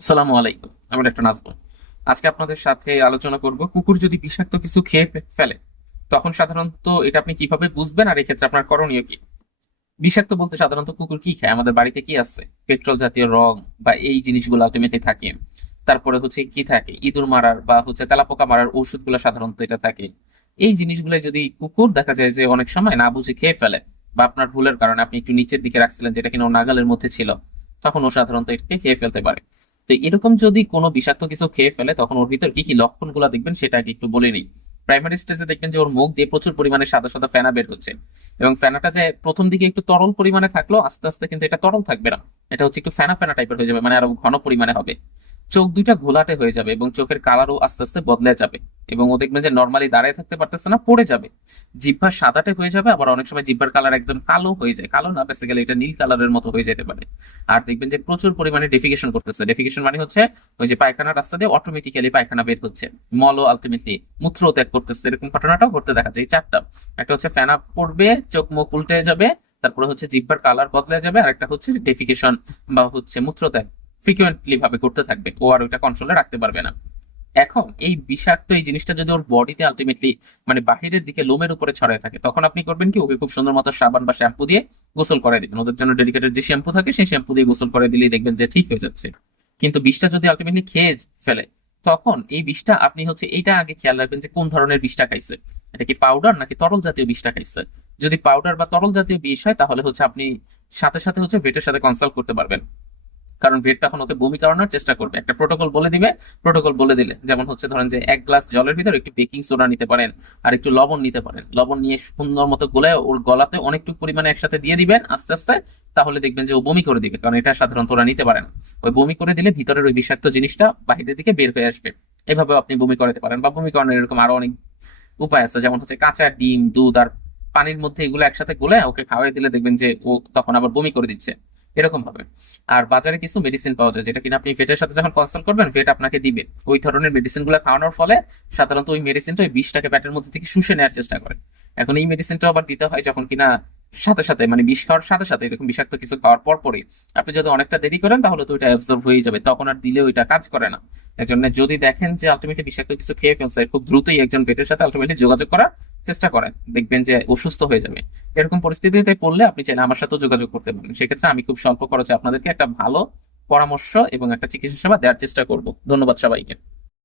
আসসালামু আলাইকুম আমি ডক্টর নাজমুল আজকে আপনাদের সাথে আলোচনা করব, কুকুর যদি বিষাক্ত কিছু খেয়ে ফেলে, তখন সাধারণত এটা আপনি কীভাবে বুঝবেন আর এক্ষেত্রে আপনার করণীয় কি? বিষাক্ত বলতে সাধারণত কুকুর কি খায়? আমাদের বাড়িতে কি আছে? পেট্রোল জাতীয় রং বা এই জিনিসগুলো আলটিমেটলি থাকে। তারপরে হচ্ছে কি থাকে? ইঁদুর মারার বা হচ্ছে তেলাপোকা মারার ঔষধগুলো সাধারণত এটা থাকে। এই জিনিসগুলো যদি কুকুর দেখা যায় যে অনেক সময় না বুঝে খেয়ে ফেলে বা আপনার ভুলের কারণে আপনি একটু নিচের দিকে রাখছিলেন যেটা কিনা নাগালের মধ্যে ছিল, তখন ও সাধারণত এটাকে খেয়ে ফেলতে পারে। তো এরকম যদি কোনো বিষাক্ত কিছু খেয়ে ফেলে, তখন ওর ভিতর কি কি লক্ষণগুলো দেখবেন সেটা আগে একটু বলে নিই। প্রাইমারি স্টেজে দেখবেন যে ওর মুখ দিয়ে প্রচুর পরিমাণে সাদা সাদা ফেনা বের হচ্ছে এবং ফেনাটা যে প্রথম দিকে একটু তরল পরিমাণে থাকল, আস্তে আস্তে কিন্তু এটা তরল থাকবে না। এটা হচ্ছে একটু ফেনা ফেনা টাইপের হয়ে যাবে মানে আরও ঘন পরিমাণে হবে। চোখ দুইটা ঘোলাটে হয়ে যাবে এবং চোখের কালারও আস্তে আস্তে বদলে যাবে এবং ও দেখবেন যে নর্মালি দাঁড়িয়ে থাকতে পারতেছে না, পড়ে যাবে। জিহ্বা সাদাটে হয়ে যাবে, আবার অনেক সময় জিহ্বার কালার একদম কালো হয়ে যায়। কালো না বেসিক্যালি এটা নীল কালারের মতো হয়ে যেতে পারে। আর দেখবেন যে প্রচুর পরিমাণে ডেফিকেশন করতেছে। ডেফিকেশন মানে হচ্ছে ওই যে পায়খানা রাস্তা দিয়ে অটোমেটিক্যালি পায়খানা বের হচ্ছে। মলও আলটিমেটলি মূত্র ত্যাগ করতেছে। এরকম ঘটনাটাও ঘটতে দেখা যায়। চারটা। একটা হচ্ছে ফেনা পড়বে চোখ মুখ উল্টে যাবে, তারপরে হচ্ছে জিহ্বার কালার বদলে যাবে আর একটা হচ্ছে ডেফিকেশন বা হচ্ছে মূত্রত্যাগ। ফ্রিকুয়েন্টলি ভাবে করতে থাকবে। ও আর ওইটা কন্ট্রোলে রাখতে পারবে না। এখন এই বিষাক্ত এই জিনিসটা যদি ওর বডিতে আলটিমেটলি মানে বাহিরের দিকে লোমের উপরে ছড়ায় থাকে, তখন আপনি করবেন কি? ওকে খুব সুন্দর মতো সাবান বা শ্যাম্পু দিয়ে গোসল করে দিবেন। ওদের জন্য ডেডিকেটেড যে শ্যাম্পু থাকে, সেই শ্যাম্পু দিয়ে গোসল করে দিলেই দেখবেন যে ঠিক হয়ে যাচ্ছে। কিন্তু বিষটা যদি আলটিমেটলি খেয়ে ফেলে, তখন এই বিষটা আপনি হচ্ছে এটা আগে খেয়াল রাখবেন যে কোন ধরনের বিষটা খাইছে। এটা কি পাউডার নাকি তরল জাতীয় বিষটা খাইছে? যদি পাউডার বা তরল জাতীয় বিষ হয়, তাহলে হচ্ছে আপনি সাথে সাথে হচ্ছে ভেটের সাথে কনসাল্ট করতে পারবেন। কারণ ভেট তখন ওকে বমি করানোর চেষ্টা করবে। একটা প্রোটোকল বলে দিবে প্রোটোকল বলে দিলে। যেমন হচ্ছে ধরেন যে এক গ্লাস জলের ভিতর একটু বেকিং সোডা নিতে পারেন আর একটু লবণ নিতে পারেন। লবণ নিয়ে সুন্দর মতো গোলায় ওর গলাতে অনেকটুকু পরিমাণে একসাথে দিয়ে দিবেন আস্তে আস্তে, তাহলে দেখবেন যে ও বমি করে দিবে। কারণ এটা সাধারণত ওরা নিতে পারে না। ওই বমি করে দিলে ভিতরের ওই বিষাক্ত জিনিসটা বাহিরের দিকে বের হয়ে আসবে। এভাবে আপনি বমি করাতে পারেন বা বমি করানোর এরকম আরও অনেক উপায় আছে। যেমন হচ্ছে কাঁচা ডিম, দুধ আর পানির মধ্যে এগুলো একসাথে গুলে ওকে খাওয়াই দিলে দেখবেন যে ও তখন আবার বমি করে দিচ্ছে। এরকম হবে আর বাজারে কিছু মেডিসিন পাওয়া যায়, যেটা কিনা আপনি ভেটের সাথে যখন কনসাল্ট করবেন ভেট আপনাকে দিবে। ওই ধরনের মেডিসিনগুলো খাওয়ানোর ফলে সাধারণত ওই মেডিসিনটা ওই বিষটাকে পেটের মধ্যে থেকে শুষে নেওয়ার চেষ্টা করে। এখন এই মেডিসিনটা আবার দিতে হয় যখন কিনা সাথে সাথে মানে বিষ খাওয়ার সাথে সাথে এরকম বিষাক্ত কিছু খাওয়ার পর পরই আপনি যদি অনেকটা দেরি করেন, তাহলে তো ওইটা অ্যাবজর্ভ হয়ে যাবে। তখন আর দিলে ওইটা কাজ করে না। এর জন্য যদি দেখেন যে আলটিমেটলি বিষাক্ত কিছু খেয়ে ফেলছে, খুব দ্রুতই একজন ভেটের সাথে আলটিমেটলি যোগাযোগ করার চেষ্টা করেন। দেখবেন যে অসুস্থ হয়ে যাবে। এরকম পরিস্থিতিতে পড়লে আপনি চাইলে আমার সাথেও যোগাযোগ করতে পারেন। সেক্ষেত্রে আমি খুব স্বল্প খরচে আপনাদেরকে একটা ভালো পরামর্শ এবং একটা চিকিৎসা সেবা দেওয়ার চেষ্টা করব। ধন্যবাদ সবাইকে।